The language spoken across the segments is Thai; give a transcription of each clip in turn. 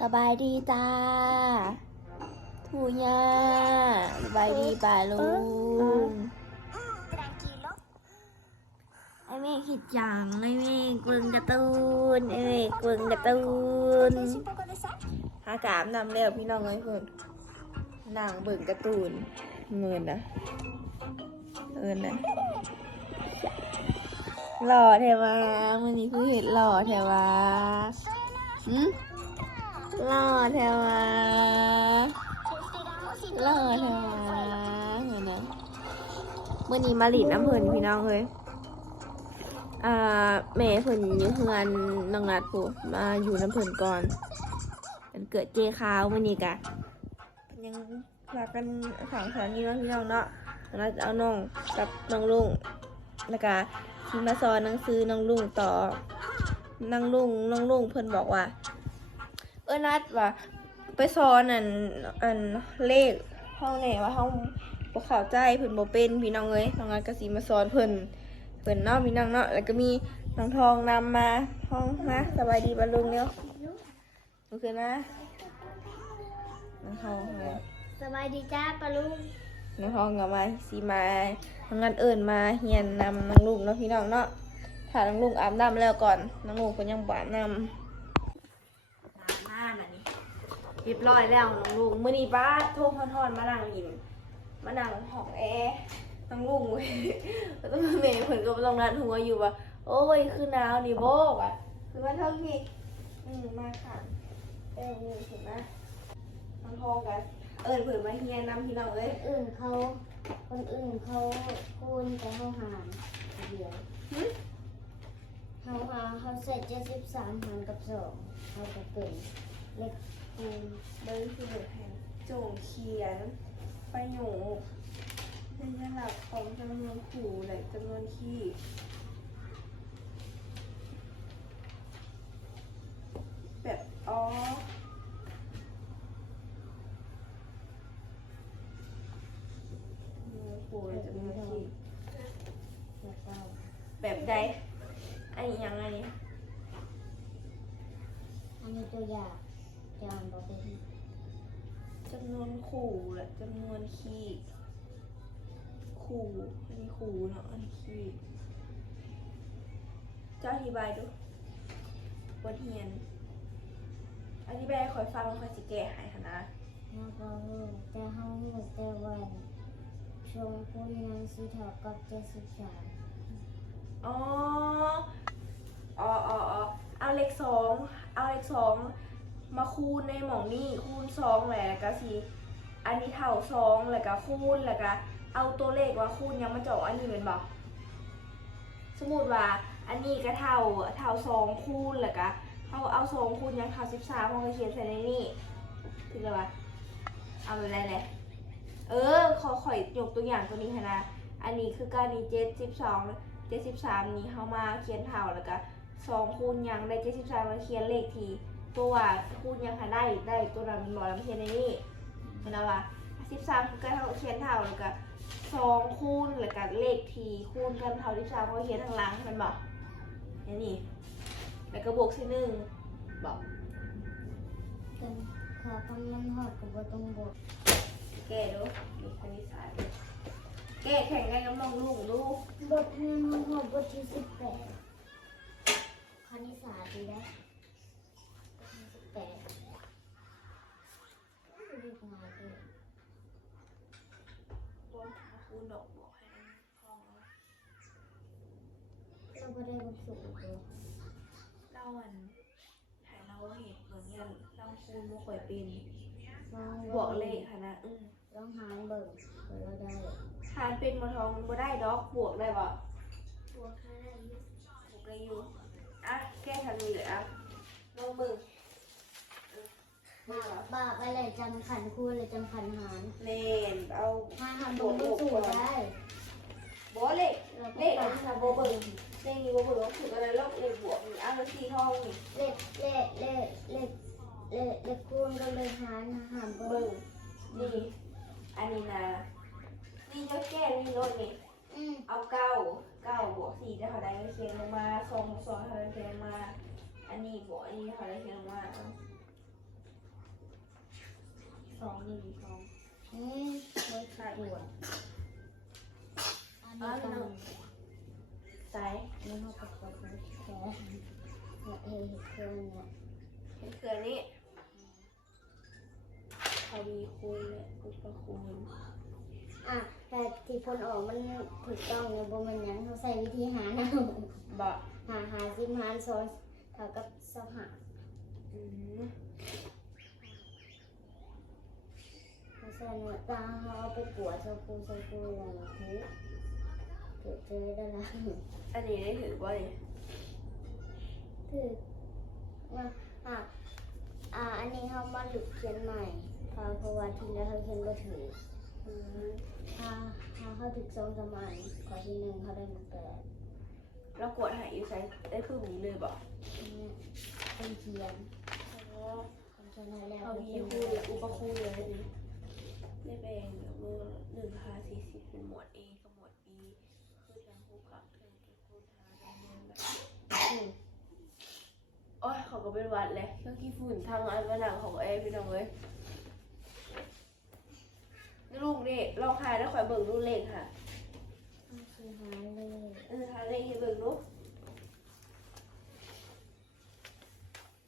สบายดีจ้าทูย่าสบายดีป่าลุงไอเมฆคิดจังไอเมฆเบิงกร์ตูนไอเมฆเบิงกร์ตูนหากามนำแล้วพี่น้องเลยเพิ่นนางเบิ่งกร์ตูนเงินนะเอินนะหล่อแท้วะมื้อนี้คือเห็นหล่อแท้วะ หืมหล่อแท้วะหล่อแท้วะเงินนะมื้อนี้มาหลินน้ำเพิ่นพี่น้องเลยอ่าแม่เพิ่นอยู่เฮือนน้องนัดผู้มาอยู่น้ำเพิ่นก่อนมันเกิดเจคาวมื่อนี้กะยังพากันสองสาวนี้เนาะพี่น้องเนาะแล้วเอาน้องกับน้องลุงแล้วก็ที่มาสอนหนังสือน้องลุงต่อ น้องลุงน้องลุงเพิ่นบอกว่า เออนัดว่า ไปสอนอันอันเลขห้องไหนว่าห้องบ่เข้าใจเพิ่นบ่เป็นพี่น้องเอ้ยน้องนัดก็สิมาสอนเพิ่นเพิ่นเนาะพี่น้องเนาะแล้วก็มีน้องทองนำมาห้องนะสบายดีบ่ลุงเนาะโอเคนะน้องทองเลยสบายดีจ้าปลาลุงน้องทองกับมาสีมาทำงานเอิ่นมาเฮียนนำน้องลุงเนาะพี่น้องเนาะ ถ้าน้องลุงอาบน้ำแล้วก่อนน้องลุงก็ยังบอาบน้ำหน้าน่ะนี่เรียบร้อยแล้วน้องลุงมื่อนี้ป้าโทรพอนทอนมานั่งยินมานั่งห้องแอร์น้องลุงเว้ยแล้วก็เมย์เพิ่นก็ลองนัดหัวอยู่ว่าโอ้ยคือหนาวนี่โบกอะคือว่าเท่าที่อืมมาค่ะเออนี่ถูกนะน้องทองกันเอิญเผื่อมาเฮียนำพี่น้องเอ้ยอื่นเขา คนอื่นเขาคูณแต่เขาหารเดียวหึ เขาหาเขาเสร็จเจ็ดสิบสามหารกับสองเขาจะเป็นเลขคูณเบิ้งคือเบิดแทนโจงเขียน ประโยคเป็นยลักของจำนวนขู่และจำนวนที่แบบอ๋อ จำนวนขีดขู่อันนี้ขู่เนาะอันนี้ขีดจะอธิบายดูบทเรียนอธิบายให้คอยฟังแล้วคอยสิแก้ให้ค่ะนะแล้วก็หูแต่เขาหูแต่วันช่วงคูณยังสีเท่ากับเจ็ดสิบสามอ๋ออ๋ออ๋ออ๋อเอาเลขสองเอาเลขสองมาคูณในหมองนี่คูณสองแหละก็สิ อันนี้เท่าสองแล้วก็คูณแล้วก็เอาตัวเลขว่าคูณยังมาจาะอันนี้เป็นบอกสมมติว่าอันนี้ก็เท่าเท่าสองคูณแล้วก็เขาเอาสองคูณยังเท่าสิบสามเขาเขียนใส่ในนี่ถึงเลยว่าเอาไปไรเลยเออขอข่อยยกตัวอย่างตัวนี้ค่ะนะอันนี้คือการนี้เจ็ดสิบสองเจ็ดสิบสามนี้เขามาเขียนเท่าแล้วก็สองคูณยังได้เจ็ดสิบสามมาเขียนเลขทีตัวคูณยังหาได้ได้ตัวนั้นบอกแล้วมาเขียนในนี่ เห็นไหมว่าสิบสามคือการเขียนเท่าแล้วก็สองคูณแล้วก็เลขทีคูณกันเท่าที่สามเพราะเขียนทางหลังมันบอกนี่นี่แล้วก็บวกที่หนึ่งบอกเป็นขาคำมันหอดกับว่าต้องบวกแก้ดูดูคณิตศาสตร์ดูแก้แข่งกันกับน้องลุงดูบทหนึ่งมันหอดบทที่สิบแปดคณิตศาสตร์ดีได้บทที่สิบแปดเรียกง่ายเลย บนหาคูณดอกบอกให้น้องฟัง เราก็ได้บทสูงเลยเล่าอันให้เราเห็นเหมือนกันเราคูณบ่ค่อยเป็นลองบวกเลขค่ะนะอืมลองหารเบิ่งเผื่อเราได้หารเป็นมาทองบ่ได้ดอกบวกได้บ่บวกห้าได้ยี่สิบบวกได้อยู่อะแก้ทันมีเลยอะลงมืออืมมือเหรอบาปอะไรจำขันคูณเลยจำขันหารเล่นเอาถ้าทำบวกสูตรได้ บอเลขเลขอันนี้นะโบเบิงเลขนี้โบเบิงก็คืออะไรเลขเลขบวกอะแล้วสี่ทองนี่เลขเลขเลขเลขเลขเลขคูณก็เลยหารหารเบิ่เบิงนี่อันนี้นะนี่ยกแก้นี่รถนี่เอาเก้าเก้าบวกสี่จะเท่าใดก็เขียนลงมาสองสองเท่าใดเขียงมา อันนี้บอกอันนี้เขาได้เขียนว่าสองหนึ่งสองอืมรถขาดด่วน อันนี้ต้องไซส์นี่เขาประกอบรถแค่เนี่ยเห็ดเครื่องเนี่ยเป็นเครือนี้ทวีคูณและอุปคูณอะแต่ที่พ้นออกมันถูกต้องเนี่ยบ่มันยังเขาใส่วิธีหารเอาบอกหาหาสิบหารสองเท่ากับสหาอืมเขาใส่เนื้อตาเขาเอาไปกัวดโซคูโซคูอะไรแบบนี้ เกิดเจอได้ละอันนี้ได้ถือว่าเนี่ยคือว่าอะอ่า อันนี้เขามาหลุดเขียนใหม่เพราะเพราะว่าทีแล้วเขาเขียนบ่ถืออืมถ้าถ้าเขาถึกสองสมัยขอที่หนึ่งเขาได้มาแปดแล้วกดหายอยู่ไซส์ได้พึ่งนี้เลยบอกอันเนี้ยเป็นเขียนอ๋อเป็นเขียนให้แล้วทวีคูณและอุปคูณเลยอันนี้ได้แบ่งเมื่อหนึ่งพาสี่สิบเป็นหมวด A กับหมวด B คือทางคู่ขับเทิงเก็บคูณหาจำนวนแบบ อืม โอ้ยเขาก็เป็นหวัดเลยเครื่องขี้ฝุ่นทางอันผนังของเอพี่น้องเลยลูกนี่ลองทายแล้วคอยเบิ่งลูกเลขค่ะเอาคือหาเลยเออทายเลขให้เบิ่งลูก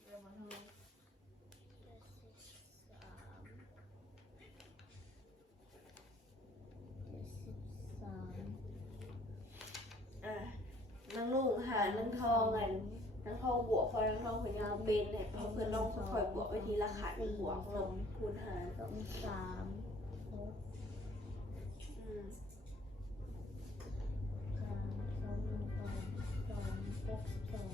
เดี๋ยวมาทำ สาม สาม อะนางลูกหานางท องกันนางทองบวกพอนางทองพยายามเป็นเนี่ยเพราะเพื่อนลองค่อยๆบวกไปทีละขันบวกลบคูณหารสองสามหกอืมสามสองหนึ่งสองสองหกสอง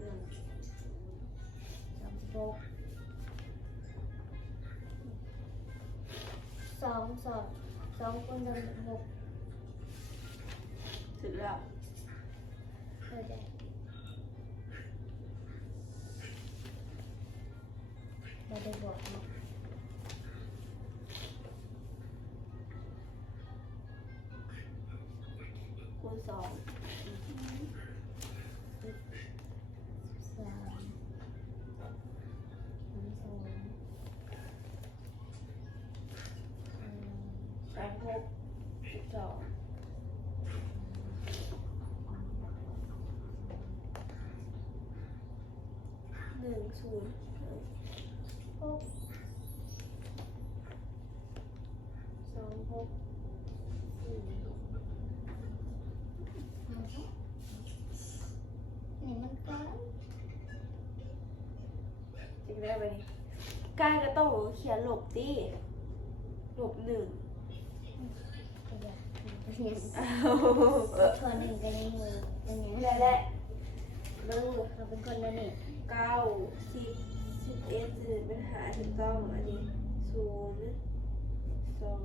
อืมสามหกสองสองสองคูณสามสิบหก ถึงแล้วเท่าไม่ได้บอกนะคูณสอง สามสามสองอืม สามหกสิบสองห นึ่งศูนย์หกสองหกสี่หนี่มันก็จริงได้ไหมกายก็ต้องเขียนหลบดิหลบหนึ่งเป็นยังอ้าคนหนึ่งกันยังมือเป็นยังนั่นแหละดูเราเป็นคนนั่นนี่ เก้าสิบสิบเอ็ดสิบเป็นหาถูกต้องอันนี้ศูนย์สอง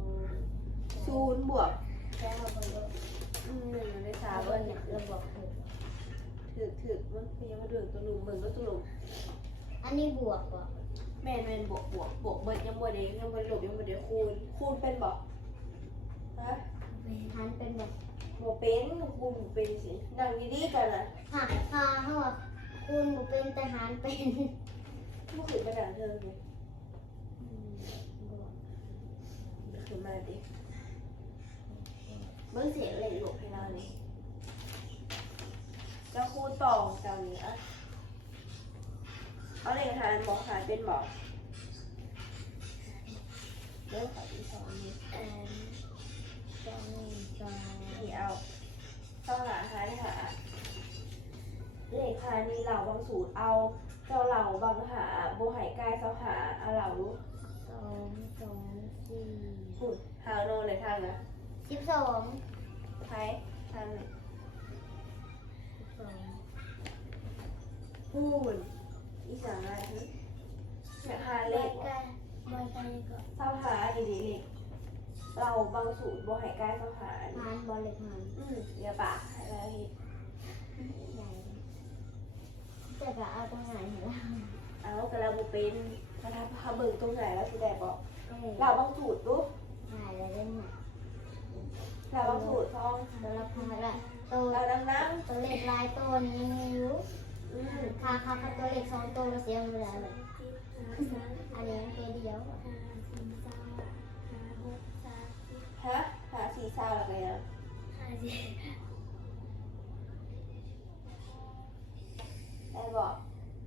ศูนย์บวกแค่เราเป็นว่าอืมหนึ่งในสามวันเนี่ยเราบอกถูกถึกถึกมันพยายามมาเดือดตัวหนึ่งเหมือนก็ตัวหนึ่งอันนี้บวกว่ะแม่นแม่นบวกบวกบวกเบิดยังบ่ได้ยังบ่ได้ลบยังบ่ได้คูณคูณเป็นบ่ฮะหันเป็นแบบบ่เป็นคูณเป็นสินั่งดีๆกันน่ะหาหาเขาอะ คูณบุเป็นแต่หารเป็นบ่ขึ้นมาดังเธอเลยอืมบวกขึ้นมาดิเบิ่งเสียงเลยลบให้เรานี่แล้วคูณต่อเจ้านี้อะเอาเลขหารบอกหารเป็นบ่เเจ้าเหล่าบางหาโบไหายกายเจ้าหาเอาเหล่ารู้สองสองสี่พูดหาโนเลยทางนะสิบสองไทยทางสิบสองพูดอีสานอะไรฮึอยากหาเลเลขขกันบอยกันก็เจ้าหาดีดีๆเลขเราบางสูตรโบไหายกายเจ้าหาหารบอลเล็กหารอืมอย่าปากให้เราเห็นใหญ่ แต่ก็เอาทหารเหรอเอากระลาบุเป็นมาทำพาเบิ่งตรงไหนแล้วสิแดบอกก็เลยเราบางสูตรรู้หายแล้วได้หมดเราบางสูตรท้องแล้วเราพาละอตัวเอาดังตัวเล็กลายตัวนี้มีอยู่ๆอืมค่ะค่ะค่ะตัวเล็กสองตัวเสียงเวลาเลยอันนี้ตัวเดียวฮะหาสีเศร้าอะไรนะ ได้บอก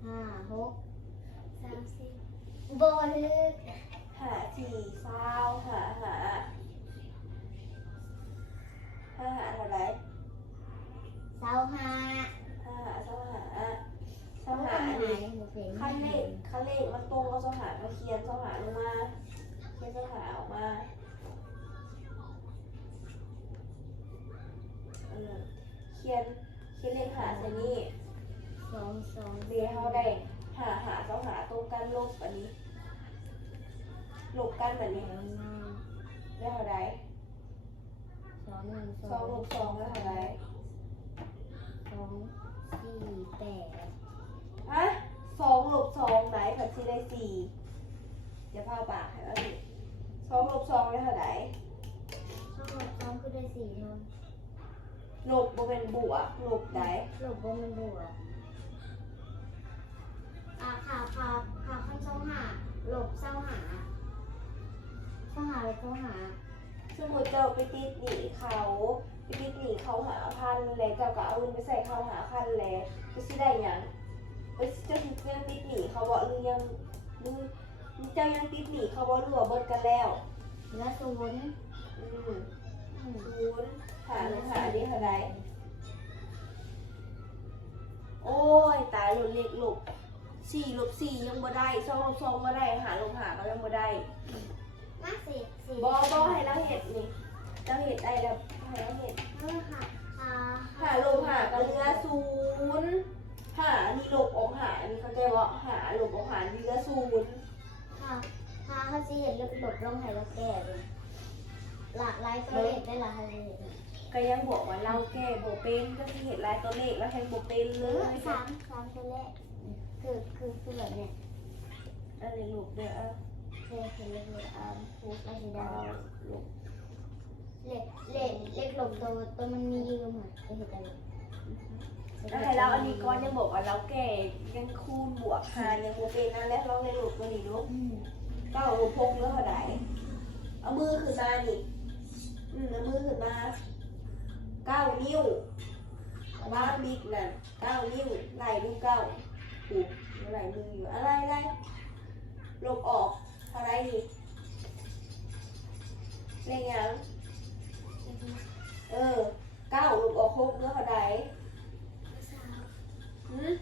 ห้าหกสามสิบบอลลึกหาสีเศร้าหาหาหาหาเท่าไหรเสาห้าหาหาเศร้าหาเศเสาร้าห้าหาไหนนี่หนูเห็นขั้นเลขขั้นเลขมันตรงเอาเศร้าหามาเขียนเศร้าหาลงมาเขียนเศร้าหาออกมาเออเขียนเขียนเลขหาใส่นี่ สองสองเรียเขาได้หาหาเศร้าหาตรงกันลบอันนี้ลบกันแบบนี้สองหนึ่งได้สองหนึ่งสองลบสองได้เท่าไรสองสี่แปดฮะสองลบสองไหนผัดซีได้สี่จะพาปากให้ว่าสิสองลบสองได้เท่าไรสองลบสองคือได้สี่เท่าลบบ่เป็นบวกลบได้ลบบนมันบวก อ่าค่ะค่ะค่ะขั้นสองหาลบเศร้าหาเศร้าหาเลบเศร้าหา สมมติเจ้าไปติดหนีเขาไปติดหนีเขาหาพันเลยเจ้าก็เอาเงินไปใส่เขาหาพันเลยจะสิได้หยังไปเจ้าสิเรื่องติดหนีเขาบอกหรือยังหรือเจ้ายังติดหนีเขาบอกหรือว่าเบิดกันแล้วแล้วศูนย์อืมอืมศูนย์หาหนึ่งหาได้เท่าไรโอ้ยตายหลุดเลขหลบ สี่ลบสี่ยังบ่ได้สองลบสองบ่ได้หาลบหาก็ยังบ่ได้มาสี่สี่บอบอให้เราเห็ดนี่เราเห็ดได้แล้วให้เราเห็ดเออค่ะอ่าหาลบหาก็เหลือศูนย์หานี่ลบออกหานี่เขาใจว่าหาลบออกหานี่เหลือศูนย์ค่ะค่ะเขาจะเห็นลบลบลงให้เราแก้เลยหลากหลายตัวเลขได้หลากหลายเลขก็ยังบอกว่าเราแก้โบเป็นก็ที่เห็ดลายตัวเลขแล้วแทงโบเป็นเลเออยสามสามตัวเลข คือคือคือแบบเนี้ยอันนี้ลูกเด้อเอาคือคือเลขเอ่าฟูกอะไรได้เอาลูกเลขเลขเลขลบตัวตัวมันมีอยู่เหมือนจะเห็นอะไรแล้วให้เราอันนี้ก่อนยังบอกว่าเราแก่ยังคูณบวกหายังโบเป็นนั่นแล้วเราเลยลูกตัวนี้ลูกอืมเก้าลูกพงเลือเท่าไหร่เอามือขึ้นมานี่อืมเอามือขึ้นมาเก้านิ้วบ้างบิ๊กนั่นเก้านิ้วไหล่ดูเก้า ถูกไหล่มืออยู่อะไรอะไรหลบออกอะไรนี่เลขยังเออเก้าหลบออกหกเลือเท่าไรหืม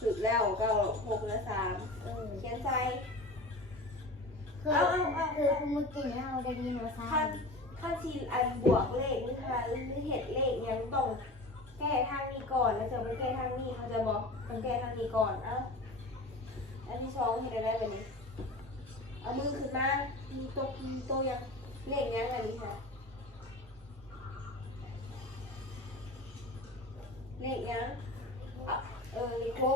สุดแล้วเก้าหกเลือสามเออเขียนใส่คือคือคือเมื่อกี้เนี่ยเราได้ยินว่าซ้ขั้นขั้นทีอันบวกเลขหรือหาหรือเหตุเลขยังต้อง แก้ทางนี้ก่อนแล้วเจะไปแก้ทางนี้เขาจะบอกมันแก้ทางนี้ก่อนเอ้าอันที่สองเห็นอะไรแบบนี้เอามือขึ้นมามีโตะมีโตะยังเลขยังแบบนี้ค่ะเลขยังอะเออเลขคร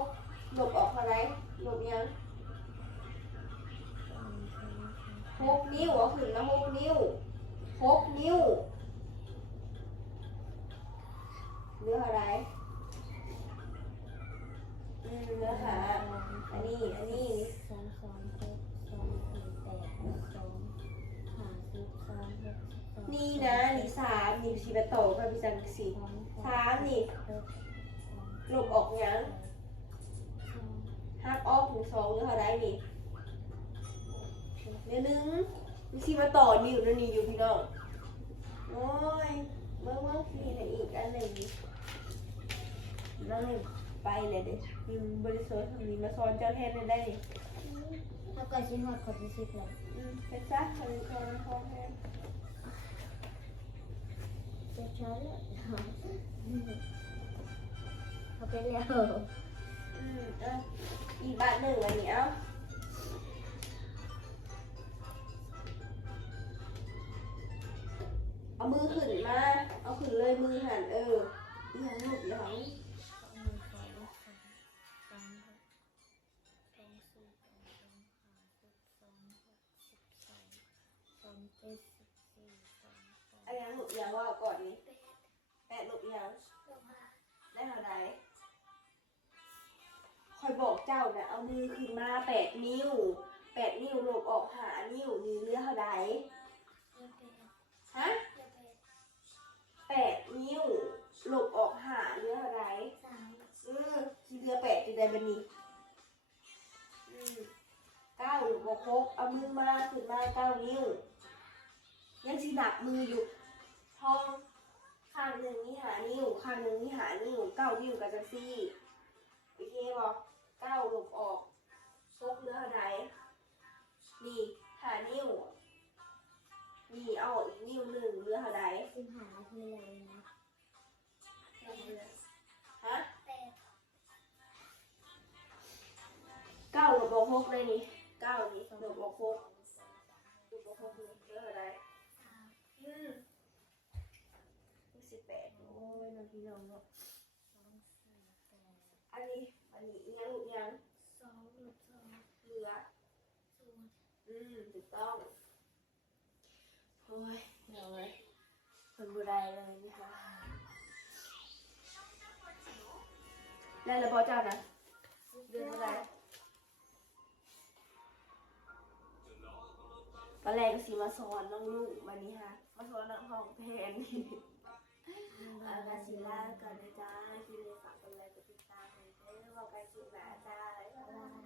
ลบออกยังห้าออกถึงสองเหลืออะไรนี่เดี๋ยวนึงมีชีบะโตนิ้วนั่นนี่อยู่พี่น้องโอ้ยเมื่อเมื่อมีอะไรอีกอันหนึ่งแล้วหนึ่งไปเลยเด็กมีบริษัททางนี้มาสอนเจ้าแทนได้ได้นี่ถ้าเกิดชิ้นหอดคนที่สิบเลยอืมเป็นซะทำเป็นคนทองแทนจะช้อนเลยเขา ไปแล้วอืมเอออีกบาทหนึ่งอันนี้เอาเอามือขึ้นมา เอาขึ้นเลยมือหันเอออีหันหลุดหลังหนึ่งสองสามสามหกสองสี่สองสองห้าสิบสองหกสิบสองสองเจ็ดสิบสี่องสองอันนี้หลุดยังว่าก่อนนี้ดลบอีหยังลบห้าได้เท่าไหร่ เจ้าน่ะเอามือขึ้นมาแปดนิ้วแปดนิ้วลบออกหานิ้วมีเลือเท่าไหร่ลบแปดฮะแปดนิ้วลบออกหาเลือเท่าไรอืมที่เลือแปดจะได้บันนี้เก้าลบออกหกเอามือมาขึ้นมาเก้านิ้ว ยังสิหนักมืออยู่ท้องข้างหนึ่งนี่หานิ้วข้างหนึ่งนี่หานิ้วเก้านิ้วกับจังซี่โอเคบอก ก้าลบออกซกเหลือเท่าไหร่นี่หานิ้วนี่เอาอีกนิ้วหนึ่งเหลือเท่าไหร่สิบห้าคืออะไรนะฮะเก้าลบออกหกเลยนี่เก้านี่ลบออกหกลบออกหกเหลือเท่าไหร่สามอืมสิบแปดโอ้ยน้องพี่น้องเนาะอันนี้ นนี้อีกยังลูกยังสองลบสองเหลือศูนย์อืมถูกต้องโอ้ยเหงาเลยคนบุได้เลยนะคะแล้วแล้วพอเจ้านะเดือนเท่าไหรตอนแรกก็สิมาสอนน้องลูกวันนี้ค่ะมาสอนน้องห้องแทนอากาศิลาก่อนนะจ๊ะที่เลยฝากกดไลค์กด บอกกันคิดมาได้